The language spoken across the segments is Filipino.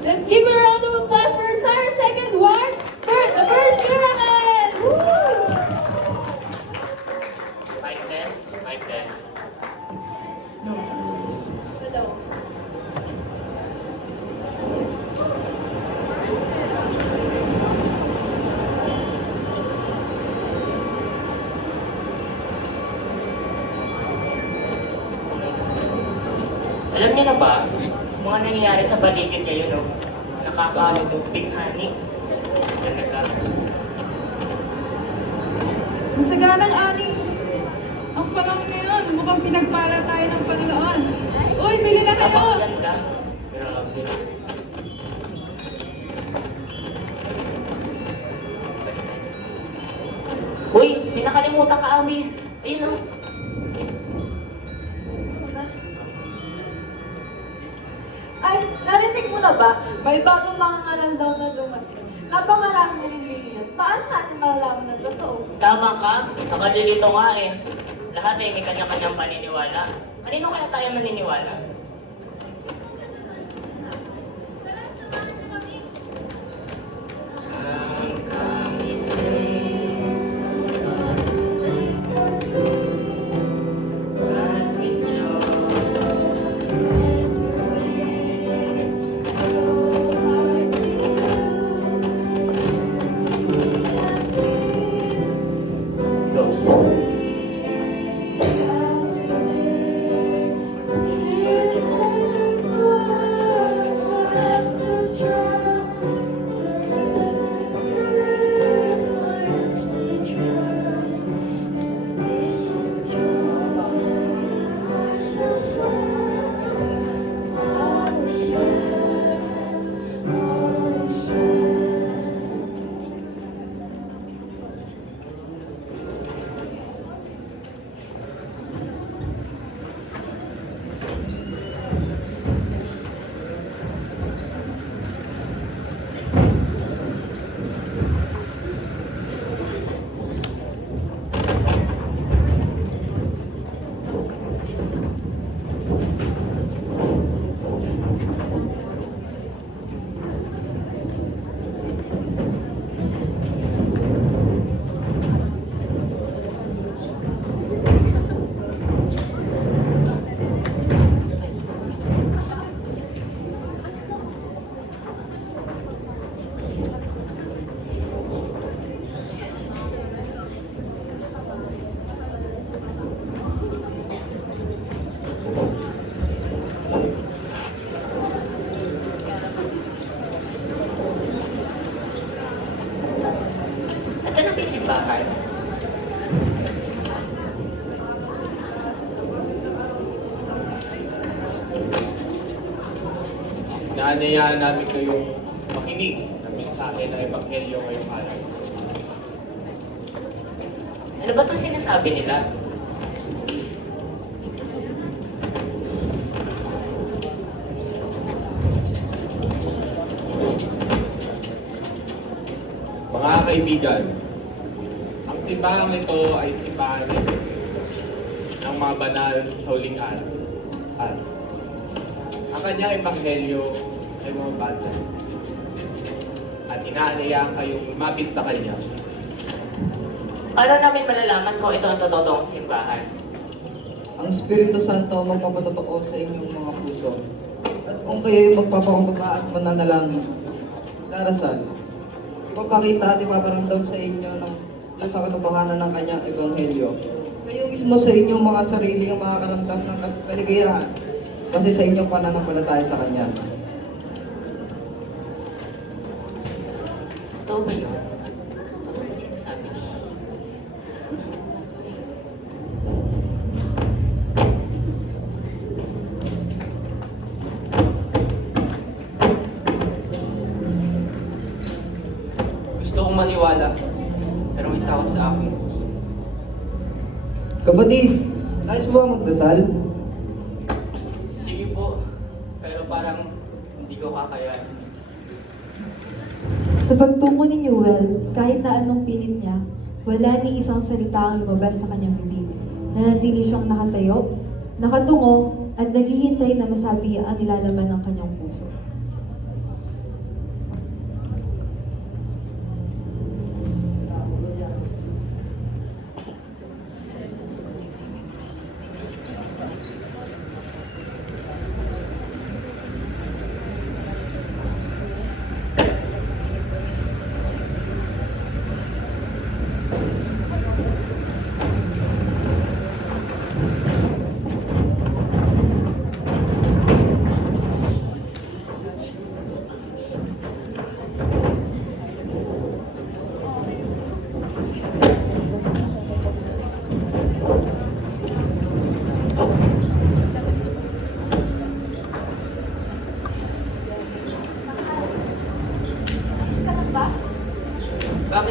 Let's give a round of applause for our second one, for the first miracle! Woo! Mic test, mic test. Hello. Alam niyo na ba, mga nangyayari sa paligid ngayon, no? Nakaka-bighani. Ganda. Masaganang ani. Ang panahon ngayon, mukhang pinagpala tayo ng Panginoon. Uy, bili na kayo! Napakaganda. Grabe. Uy, may nakalimutan ka, Ami. Ayun, no? Ay, narinig mo na ba? May bagong mga ngalan daw na dumating. Napangarami rin yun. Paano natin malalaman na totoo? Tama ka. Nakadilito nga eh. Lahat ay may kanya-kanyang paniniwala. Kanino kaya tayo maniniwala? Ito na ba yung simbahan? Inaanyayahan namin kayong makinig ng mensahe ng Ebanghelyo ngayong araw. Ano ba itong sinasabi nila? Mga kaibigan, ang simbahan ito ay simbahan ng mga banal sa huling araw. At ang kanyang Ebanghelyo ay mabasa. At inaanyayahan kayong lumapit sa kanya. Paano namin malalaman kung ito ang totoong simbahan? Ang Espiritu Santo ang magpapatotoo sa inyong mga puso. At kung kayo'y magpapakumbaba at mananalangin, darasal, ipapakita at ipaparamdam sa inyo ng Diyos sa katotohanan ng kanyang Ebanghelyo. Kayo mismo sa inyong mga sarili ang makakaramdam ng kaligayahan kasi sa inyong pananampalataya sa Kanya. Totoo ba yun? Totoo ba sinasabi nila? Gusto kong maniwala, pero may tao sa aking puso. Kapatid, nais mo ba magdasal? Sige po, pero parang hindi ko kakayanin. Sa pagtungo ni Newell, kahit na anong pilit niya, wala ni isang salita ang lumabas sa kanyang bibig. Nanatili siyang nakatayo, nakatungo, at naghihintay na masabi ang nilalaman ng kanyang puso.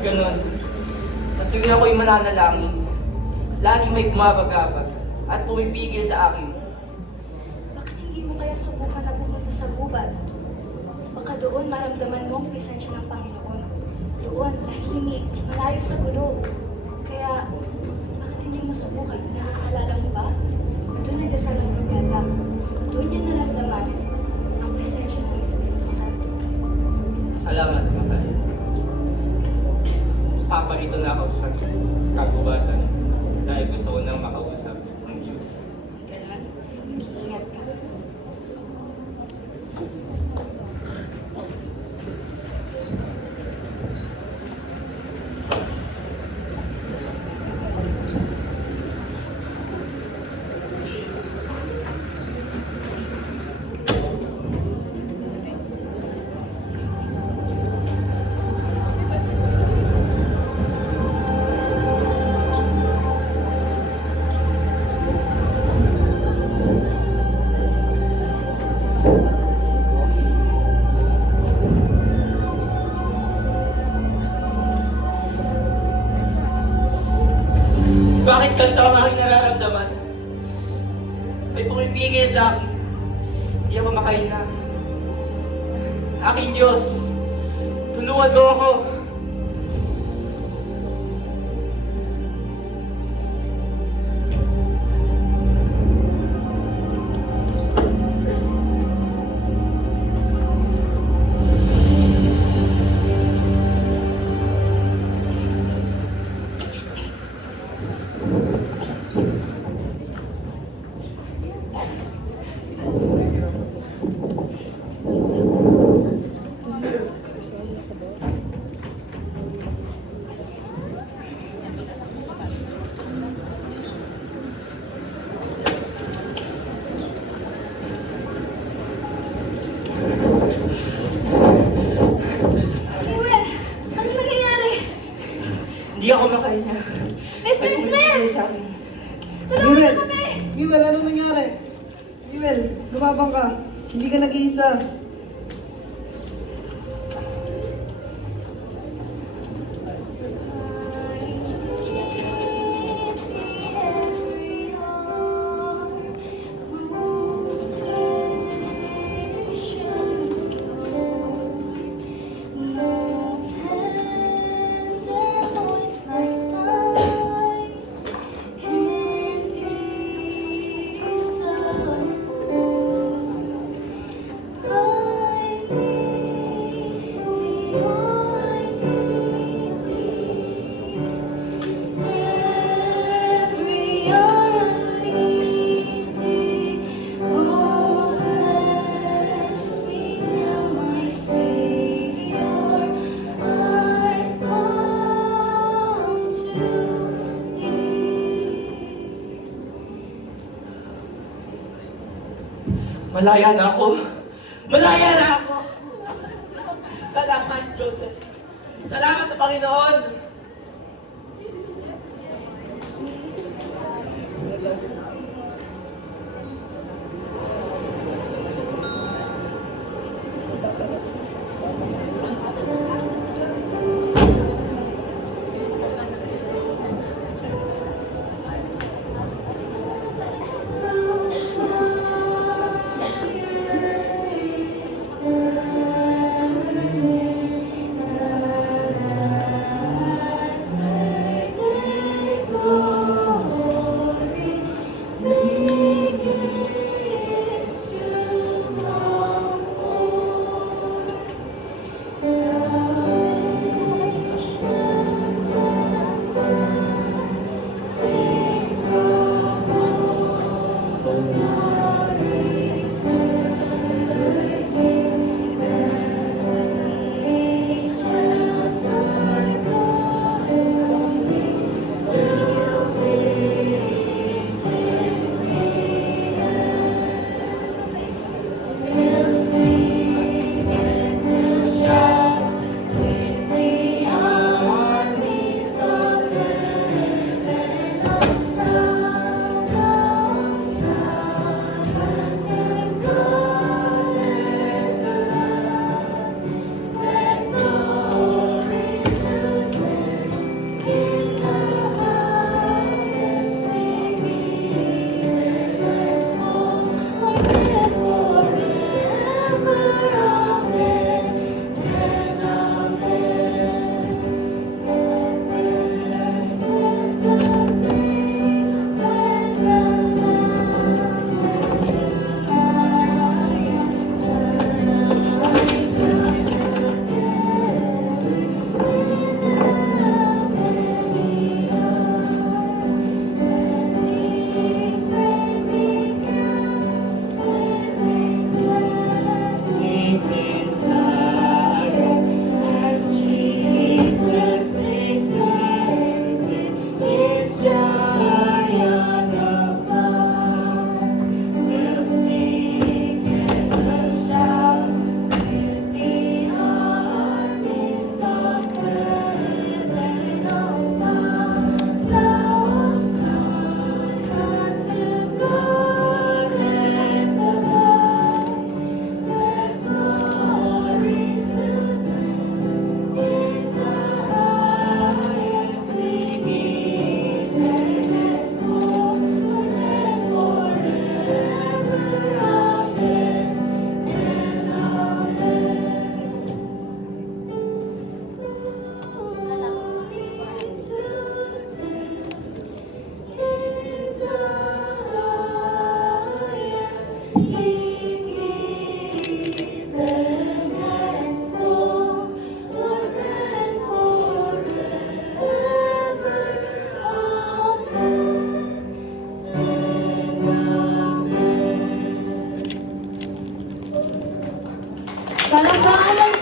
Bakit ganon? Sa tuwing ako'y mananalangin, lagi may bumabagabag at pumipigil sa akin. Bakit hindi mo kaya subukan na pumunta sa gubat? Baka doon maramdaman mo ang presensya ng Panginoon. Doon, tahimik, malayo sa gulo. Kaya, bakit hindi mo subukan? Nakakaalala mo ba? Na doon nagdasal ng propeta. Doon niya naramdaman ang presensya ng Espiritu Santo. Salamat, Mahal. Paparito na ako sa kagubatan dahil gusto ko nang makausap ng Diyos. Ganon, mag-iingat ka. Bakit ganito ang aking nararamdaman? May pumipigil sa akin. Hindi ako makahinga. Aking Diyos, tulungan mo ako. Noel, ano nangyayari? Hindi ako makahinga. Mr. May Smith! pumipigil sa akin. Miguel! Miguel, ano nangyari? Miguel, lumabang ka. Hindi ka nag-iisa. Malaya na ako. Malaya na ako. Salamat, Joseph. Salamat sa Panginoon. Palakpakan ng